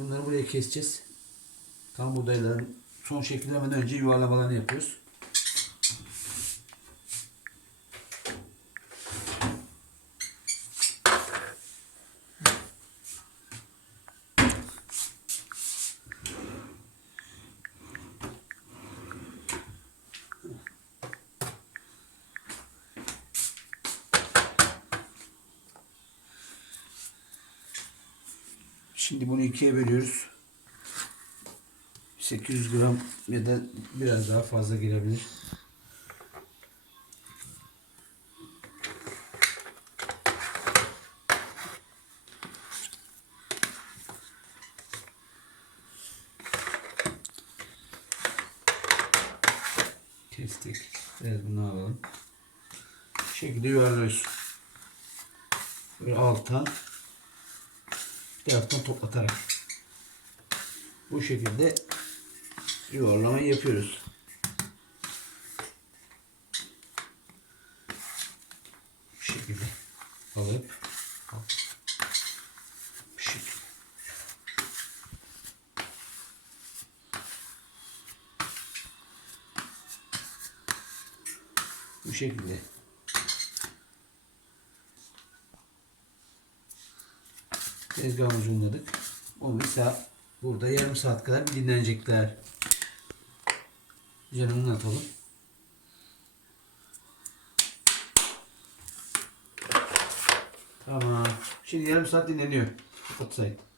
Bunları buraya keseceğiz. Tam buğdayların son şekillemeden önce yuvarlamalarını yapıyoruz. Şimdi bunu ikiye bölüyoruz. 800 gram ya da biraz daha fazla gelebilir. Kestik. Biraz bunu alalım. Bu şekilde yuvarlıyoruz. Böyle alttan taraftan toplatarak. Bu şekilde yuvarlamayı yapıyoruz. Bu şekilde alıp bu şekilde. Bu şekilde. Tezgahımızı unladık. Onu ise burada yarım saat kadar dinlenecekler. Güzel unlatalım. Tamam. Şimdi yarım saat dinleniyor. Sait.